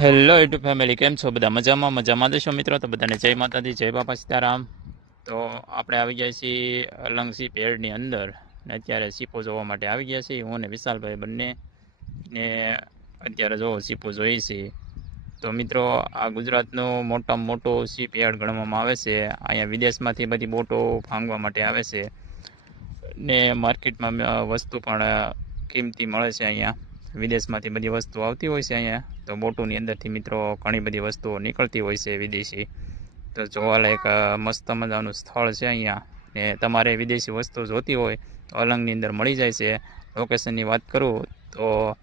Hello YouTube family, કેમ છો બધા? મજામાં દેશો મિત્રો. તો બધાને જય માતાજી, જય બાપા સીતારામ. તો આપણે આવી ગયા છીએ અલંગ સી પેડની અંદર ને અત્યારે સીપો જોવા માટે આવી ગયા છીએ, હું ને વિશાલભાઈ બંને. ને અત્યારે જો સીપો જોઈએ છીએ. તો મિત્રો, આ ગુજરાતનું મોટામાં મોટો સીપ યાર્ડ ગણવામાં આવે છે. અહીંયા વિદેશમાંથી બધી બોટો ભાંગવા માટે આવે છે ને માર્કેટમાં વસ્તુ પણ કિંમતી મળે છે. અહીંયા વિદેશમાંથી બધી વસ્તુ આવતી હોય છે અહીંયા. તો બોટોની અંદરથી મિત્રો ઘણી બધી વસ્તુઓ નીકળતી હોય છે વિદેશી. તો જોવાલાયક મસ્ત મજાનું સ્થળ છે અહીંયા. ને તમારે વિદેશી વસ્તુ જોતી હોય તો અલંગની અંદર મળી જાય છે. લોકેશનની વાત કરું તો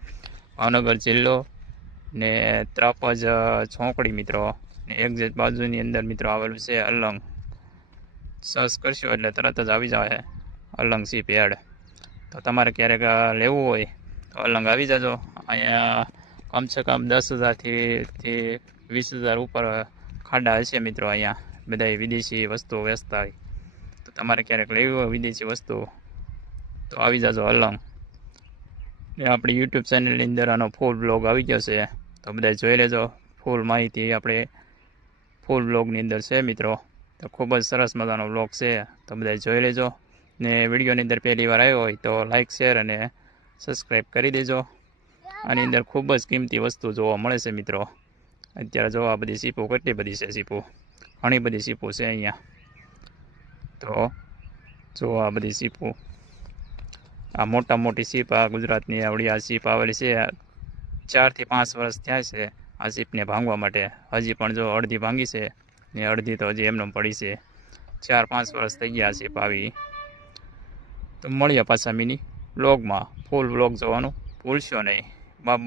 ભાવનગર જિલ્લો ને ત્રાપજ ચોકડી મિત્રો, ને એક્ઝેક્ટ બાજુની અંદર મિત્રો આવેલું છે અલંગ. સર્ચ કરશો એટલે તરત જ આવી જાય અલંગ સીપ યાર્ડ. તો તમારે ક્યારેક લેવું હોય તો અલંગ આવી જાજો. અહીંયા કમસે કમ 10,000થી 20,000 ઉપર ખાડા હશે મિત્રો. અહીંયા બધા વિદેશી વસ્તુઓ વેચતા હોય. તો તમારે ક્યારેક લેવી હોય વિદેશી વસ્તુ તો આવી જાજો અલંગ. ને આપણી યુટ્યુબ ચેનલની અંદર આનો ફૂલ બ્લોગ આવી ગયો છે, તો બધા જોઈ લેજો. ફૂલ માહિતી આપણે ફૂલ બ્લોગની અંદર છે મિત્રો. તો ખૂબ જ સરસ મજાનો બ્લોગ છે, તો બધા જોઈ લેજો. ને વિડીયોની અંદર પહેલી વાર આવ્યો હોય તો લાઇક, શેર અને સબસ્ક્રાઈબ કરી દેજો. આની અંદર ખૂબ જ કિંમતી વસ્તુ જોવા મળે છે મિત્રો. અત્યારે જો આ બધી સીપો, કેટલી બધી છે સીપો, ઘણી બધી સીપો છે અહીંયા. તો જો આ બધી સીપો, આ મોટી સીપ, આ ગુજરાતની આવડી આ સીપ આવેલી છે. 4 થી 5 વર્ષ થયા છે આ સીપને ભાંગવા માટે. હજી પણ જો અડધી ભાંગી છે ને અડધી તો હજી એમને પડી છે. 4-5 વર્ષ થઈ ગયા સીપ આવી. તો મળીએ પાછા મિની બ્લોગમાં. ફૂલ બ્લોગ જોવાનું ભૂલશો નહીં. બાપ.